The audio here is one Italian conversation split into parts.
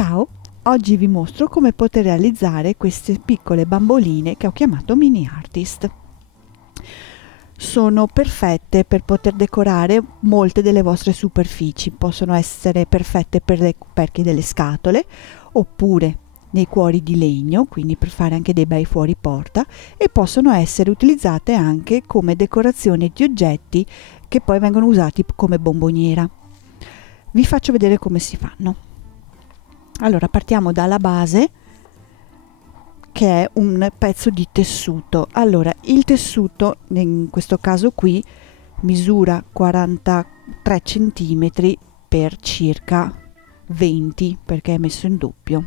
Ciao, oggi vi mostro come poter realizzare queste piccole bamboline che ho chiamato mini artist. Sono perfette per poter decorare molte delle vostre superfici, possono essere perfette per le coperchie delle scatole oppure nei cuori di legno, quindi per fare anche dei bei fuori porta, e possono essere utilizzate anche come decorazione di oggetti che poi vengono usati come bomboniera. Vi faccio vedere come si fanno. Allora, partiamo dalla base, che è un pezzo di tessuto. Allora, il tessuto in questo caso qui misura 43 cm per circa 20, perché è messo in doppio.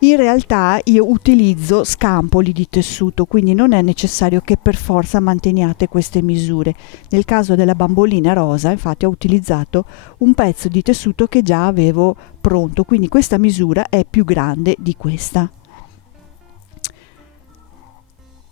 In realtà io utilizzo scampoli di tessuto, quindi non è necessario che per forza manteniate queste misure. Nel caso della bambolina rosa, infatti, ho utilizzato un pezzo di tessuto che già avevo pronto, quindi questa misura è più grande di questa.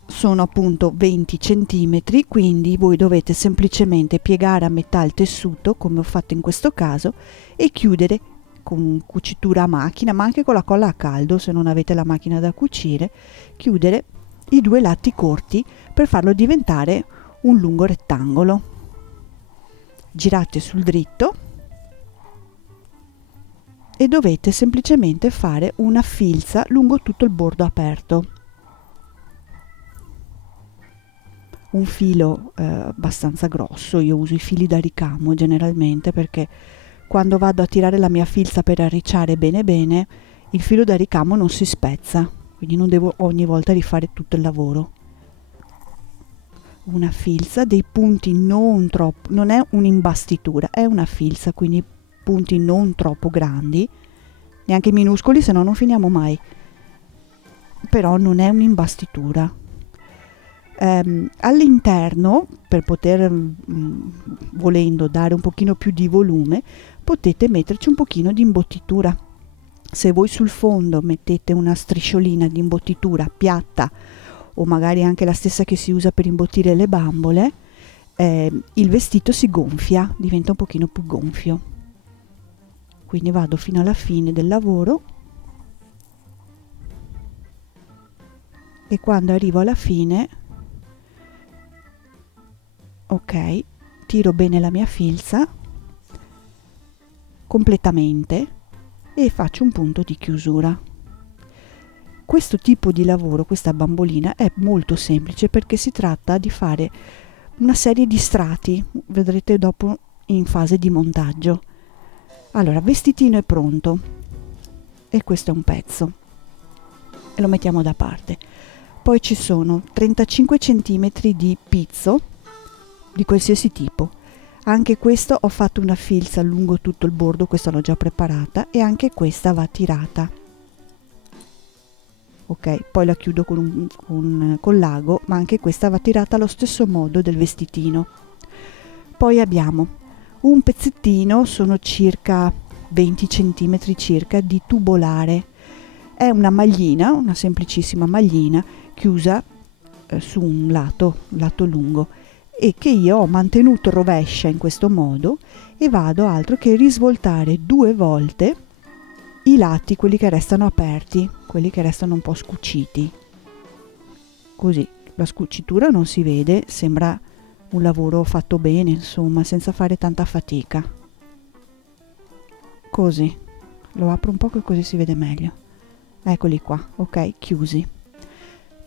Sono appunto 20 cm, quindi voi dovete semplicemente piegare a metà il tessuto, come ho fatto in questo caso, e chiudere con cucitura a macchina, ma anche con la colla a caldo se non avete la macchina da cucire, chiudere i due lati corti per farlo diventare un lungo rettangolo. Girate sul dritto e dovete semplicemente fare una filza lungo tutto il bordo aperto. Un filo abbastanza grosso, io uso i fili da ricamo generalmente perché quando vado a tirare la mia filza per arricciare bene bene, il filo da ricamo non si spezza, quindi non devo ogni volta rifare tutto il lavoro. Una filza, dei punti non troppo, non è un'imbastitura, è una filza, quindi punti non troppo grandi, neanche minuscoli, se no non finiamo mai. Però non è un'imbastitura. All'interno, per poter volendo dare un pochino più di volume, potete metterci un pochino di imbottitura. Se voi sul fondo mettete una strisciolina di imbottitura piatta o magari anche la stessa che si usa per imbottire le bambole, il vestito si gonfia, diventa un pochino più gonfio. Quindi vado fino alla fine del lavoro e quando arrivo alla fine, ok, tiro bene la mia filza completamente e faccio un punto di chiusura. Questo tipo di lavoro, questa bambolina, è molto semplice perché si tratta di fare una serie di strati, vedrete dopo in fase di montaggio. Allora, vestitino è pronto e questo è un pezzo e lo mettiamo da parte. Poi ci sono 35 cm di pizzo di qualsiasi tipo. Anche questo ho fatto una filza lungo tutto il bordo, questa l'ho già preparata e anche questa va tirata. Ok, poi la chiudo con l'ago, ma anche questa va tirata allo stesso modo del vestitino. Poi abbiamo un pezzettino, sono circa 20 cm circa, di tubolare. È una maglina, una semplicissima maglina chiusa su un lato lungo, e che io ho mantenuto rovescia in questo modo e vado altro che risvoltare 2 volte i lati, quelli che restano aperti, quelli che restano un po' scuciti. Così la scucitura non si vede, sembra un lavoro fatto bene, insomma, senza fare tanta fatica. Così, lo apro un po' che così si vede meglio. Eccoli qua, ok, chiusi.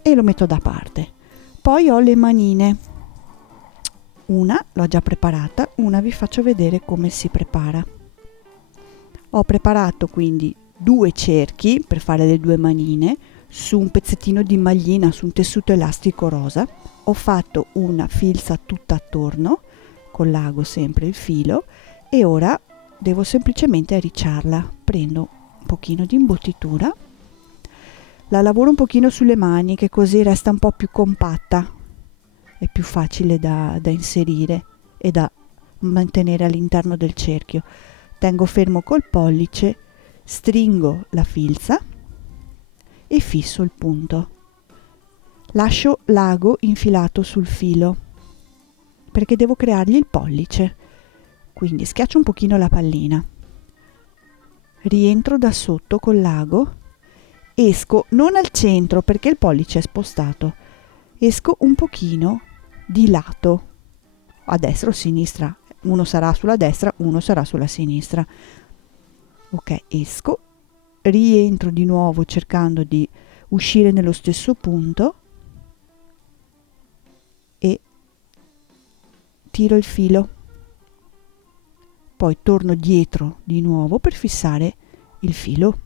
E lo metto da parte. Poi ho le manine. Una l'ho già preparata, una vi faccio vedere come si prepara. Ho preparato quindi 2 cerchi per fare le 2 manine su un pezzettino di maglina, su un tessuto elastico rosa. Ho fatto una filza tutta attorno, con l'ago sempre il filo, e ora devo semplicemente arricciarla. Prendo un pochino di imbottitura, la lavoro un pochino sulle mani, che così resta un po' più compatta, è più facile da inserire e da mantenere all'interno del cerchio. Tengo fermo col pollice, stringo la filza e fisso il punto. Lascio l'ago infilato sul filo perché devo creargli il pollice, quindi schiaccio un pochino la pallina, rientro da sotto col l'ago, esco non al centro perché il pollice è spostato, esco un pochino di lato, a destra o a sinistra, uno sarà sulla destra, uno sarà sulla sinistra. Ok, esco, rientro di nuovo cercando di uscire nello stesso punto e tiro il filo, poi torno dietro di nuovo per fissare il filo.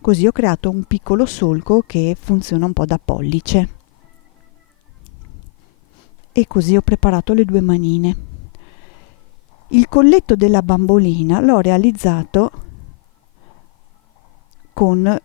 Così ho creato un piccolo solco che funziona un po' da pollice. E così ho preparato le due manine. Il colletto della bambolina l'ho realizzato con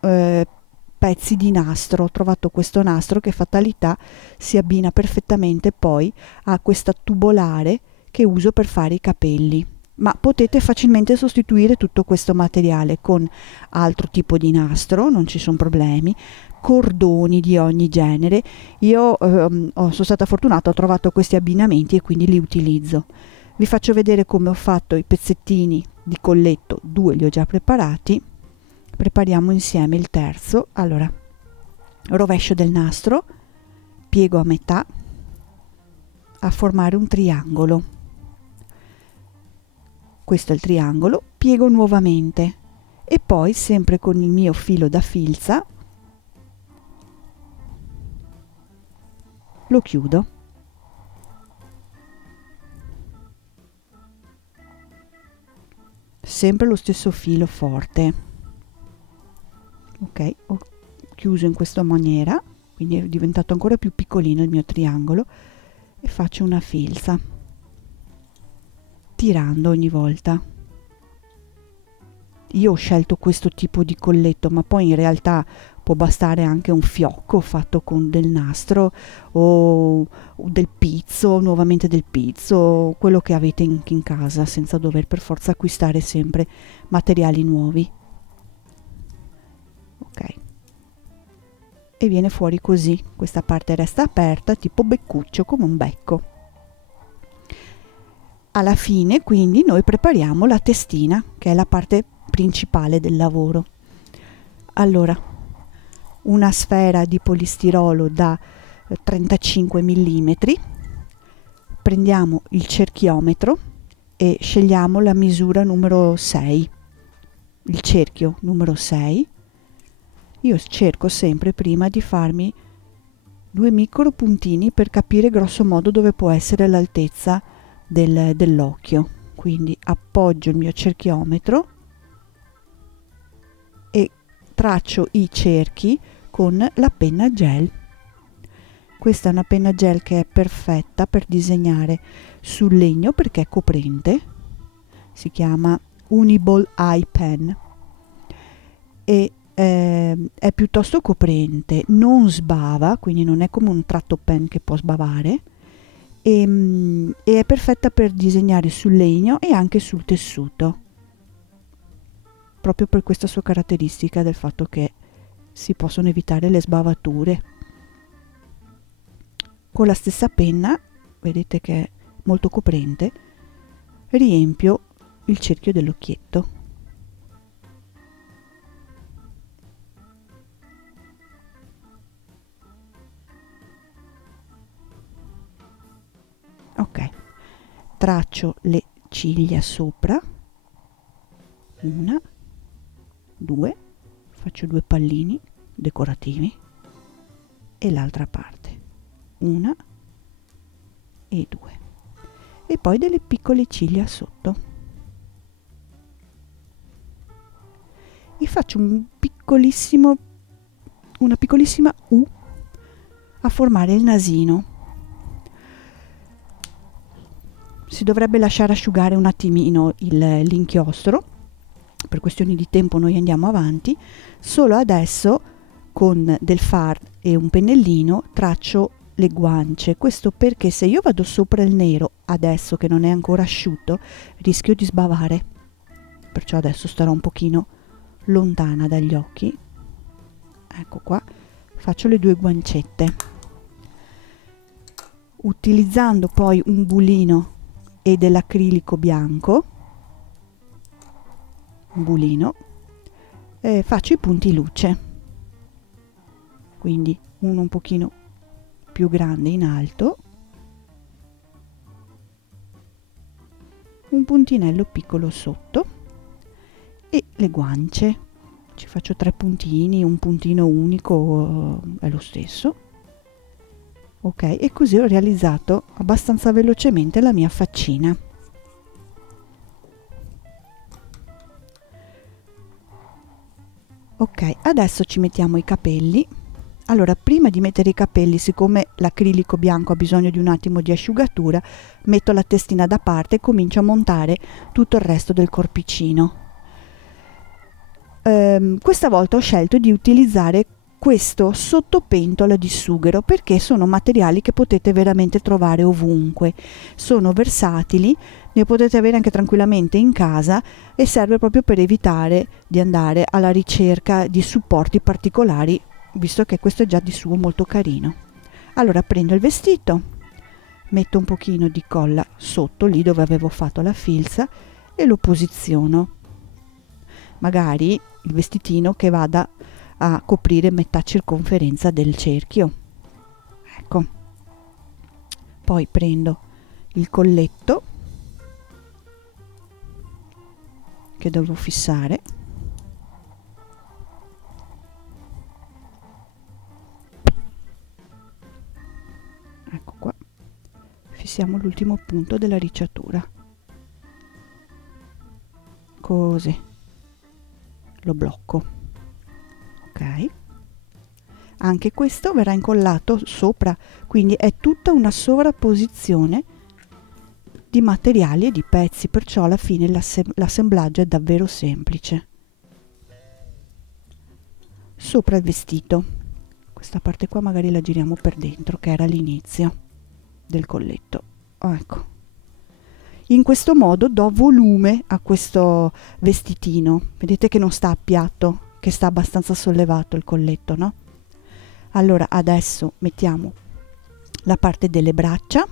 pezzi di nastro. Ho trovato questo nastro che, fatalità, si abbina perfettamente poi a questa tubolare che uso per fare i capelli. Ma potete facilmente sostituire tutto questo materiale con altro tipo di nastro, non ci sono problemi, cordoni di ogni genere. Io sono stata fortunata, ho trovato questi abbinamenti e quindi li utilizzo. Vi faccio vedere come ho fatto i pezzettini di colletto, 2 li ho già preparati. Prepariamo insieme il terzo. Allora, rovescio del nastro, piego a metà a formare un triangolo. Questo è il triangolo, piego nuovamente e poi, sempre con il mio filo da filza, lo chiudo. Sempre lo stesso filo forte. Ok, ho chiuso in questa maniera, quindi è diventato ancora più piccolino il mio triangolo, e faccio una filza tirando ogni volta. Io ho scelto questo tipo di colletto, ma poi in realtà può bastare anche un fiocco fatto con del nastro o del pizzo, nuovamente del pizzo, quello che avete in casa, senza dover per forza acquistare sempre materiali nuovi. Ok, e viene fuori così. Questa parte resta aperta, tipo beccuccio, come un becco. Alla fine, quindi, noi prepariamo la testina, che è la parte principale del lavoro. Allora, una sfera di polistirolo da 35 mm, prendiamo il cerchiometro e scegliamo la misura numero 6, il cerchio numero 6. Io cerco sempre prima di farmi 2 micro puntini per capire grosso modo dove può essere l'altezza dell'occhio. Quindi appoggio il mio cerchiometro e traccio i cerchi con la penna gel. Questa è una penna gel che è perfetta per disegnare sul legno perché è coprente, si chiama Uniball Eye Pen e è piuttosto coprente, non sbava, quindi non è come un tratto pen che può sbavare, e è perfetta per disegnare sul legno e anche sul tessuto, proprio per questa sua caratteristica del fatto che si possono evitare le sbavature. Con la stessa penna, vedete che è molto coprente, riempio il cerchio dell'occhietto. Ok, traccio le ciglia sopra, 1, 2, faccio 2 pallini decorativi e l'altra parte, 1 e 2, e poi delle piccole ciglia sotto e faccio una piccolissima U a formare il nasino. Si dovrebbe lasciare asciugare un attimino l'inchiostro, per questioni di tempo noi andiamo avanti. Solo adesso con del far e un pennellino traccio le guance. Questo perché se io vado sopra il nero adesso che non è ancora asciutto rischio di sbavare, perciò adesso starò un pochino lontana dagli occhi. Ecco qua, faccio le 2 guancette utilizzando poi un bulino e dell'acrilico bianco. un bulino, e faccio i punti luce, quindi uno un pochino più grande in alto, un puntinello piccolo sotto e le guance, ci faccio 3 puntini, un puntino unico è lo stesso. Ok, e così ho realizzato abbastanza velocemente la mia faccina. Ok, adesso ci mettiamo i capelli. Allora, prima di mettere i capelli, siccome l'acrilico bianco ha bisogno di un attimo di asciugatura, metto la testina da parte e comincio a montare tutto il resto del corpicino. Questa volta ho scelto di utilizzare questo sottopentola di sughero perché sono materiali che potete veramente trovare ovunque, sono versatili, ne potete avere anche tranquillamente in casa e serve proprio per evitare di andare alla ricerca di supporti particolari, visto che questo è già di suo molto carino. Allora prendo il vestito, metto un pochino di colla sotto lì dove avevo fatto la filza e lo posiziono, magari il vestitino che vada a coprire metà circonferenza del cerchio. Ecco, poi prendo il colletto che devo fissare, ecco qua, fissiamo l'ultimo punto della ricciatura, così lo blocco. Ok, anche questo verrà incollato sopra, quindi è tutta una sovrapposizione di materiali e di pezzi, perciò alla fine l'assemblaggio è davvero semplice. Sopra il vestito, questa parte qua magari la giriamo per dentro, che era l'inizio del colletto. Ecco, in questo modo do volume a questo vestitino, vedete che non sta a piatto, che sta abbastanza sollevato il colletto, no? Allora adesso mettiamo la parte delle braccia,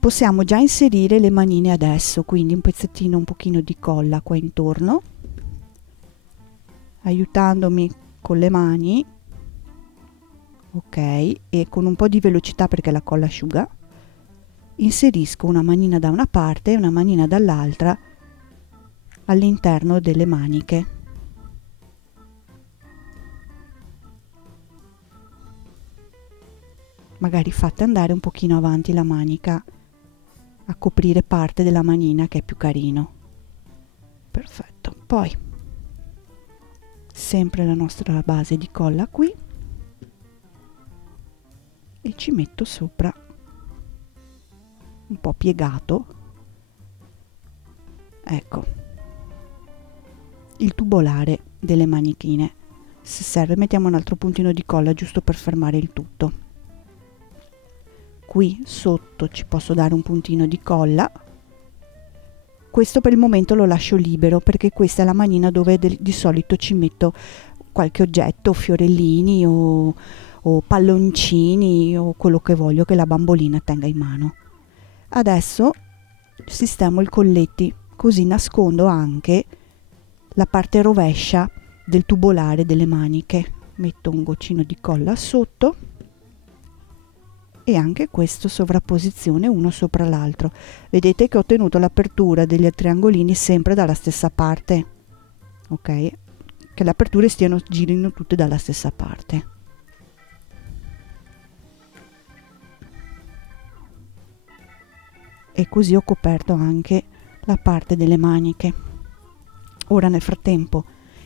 possiamo già inserire le manine adesso, quindi un pezzettino, un pochino di colla qua intorno, aiutandomi con le mani, ok, e con un po' di velocità perché la colla asciuga, inserisco una manina da una parte e una manina dall'altra all'interno delle maniche. Magari fate andare un pochino avanti la manica a coprire parte della manina, che è più carino. Perfetto, poi sempre la nostra base di colla qui e ci metto sopra un po' piegato, ecco, il tubolare delle manichine. Se serve mettiamo un altro puntino di colla giusto per fermare il tutto. Qui sotto ci posso dare un puntino di colla, questo per il momento lo lascio libero perché questa è la manina dove di solito ci metto qualche oggetto, fiorellini o palloncini o quello che voglio che la bambolina tenga in mano. Adesso sistemo i colletti, così nascondo anche la parte rovescia del tubolare delle maniche. Metto un goccino di colla sotto e anche questo sovrapposizione uno sopra l'altro. Vedete che ho tenuto l'apertura degli triangolini sempre dalla stessa parte, ok, che le aperture girino tutte dalla stessa parte. E così ho coperto anche la parte delle maniche. Ora nel frattempo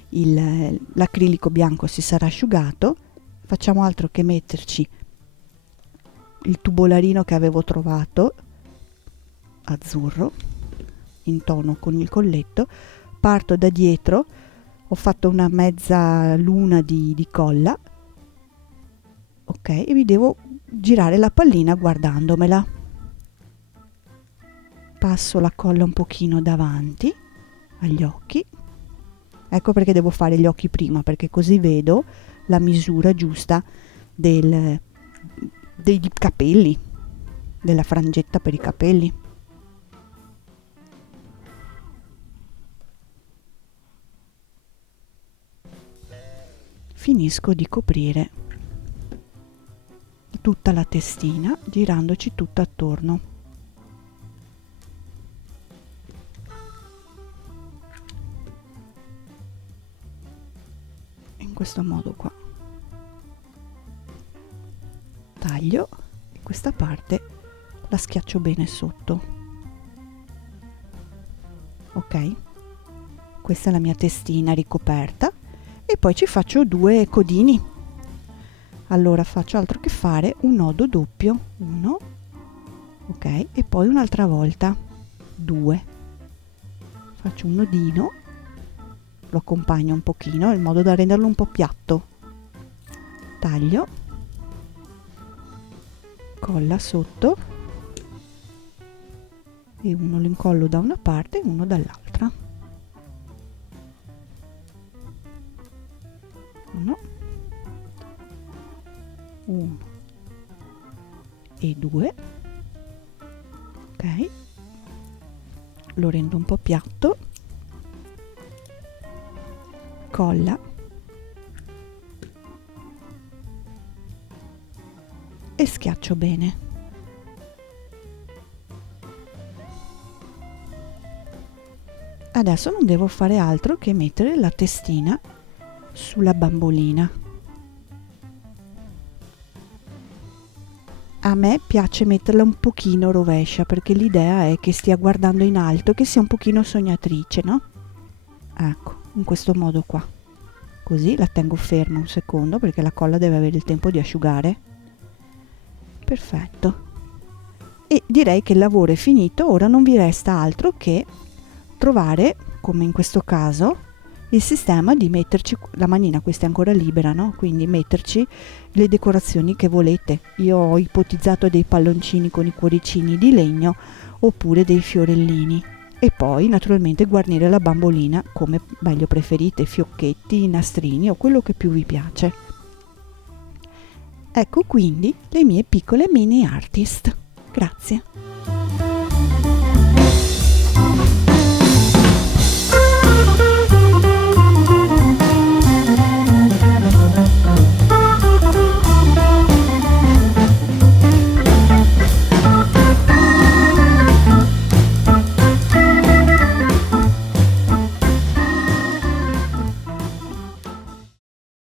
l'acrilico bianco si sarà asciugato, facciamo altro che metterci il tubolarino che avevo trovato azzurro in tono con il colletto, parto da dietro, ho fatto una mezza luna di colla, ok, e vi devo girare la pallina guardandomela, passo la colla un pochino davanti agli occhi, ecco perché devo fare gli occhi prima, perché così vedo la misura giusta dei capelli, della frangetta per i capelli. finisco di coprire tutta la testina girandoci tutta attorno. In questo modo qua. Taglio e questa parte la schiaccio bene sotto. Ok? Questa è la mia testina ricoperta e poi ci faccio 2 codini. Allora faccio altro che fare un nodo doppio, 1, ok, e poi un'altra volta 2. Faccio un nodino, lo accompagno un pochino in modo da renderlo un po' piatto. Taglio, colla sotto e uno lo incollo da una parte e uno dall'altra. 1 e 2, ok, lo rendo un po' piatto, colla e schiaccio bene. Adesso non devo fare altro che mettere la testina sulla bambolina. A me piace metterla un pochino rovescia perché l'idea è che stia guardando in alto, che sia un pochino sognatrice, no? Ecco, in questo modo qua. Così la tengo ferma un secondo perché la colla deve avere il tempo di asciugare. Perfetto. E direi che il lavoro è finito, ora non vi resta altro che trovare, come in questo caso, il sistema di metterci la manina, questa è ancora libera, no? Quindi metterci le decorazioni che volete. Io ho ipotizzato dei palloncini con i cuoricini di legno oppure dei fiorellini e poi naturalmente guarnire la bambolina come meglio preferite, fiocchetti, nastrini o quello che più vi piace. Ecco quindi le mie piccole mini artist. Grazie.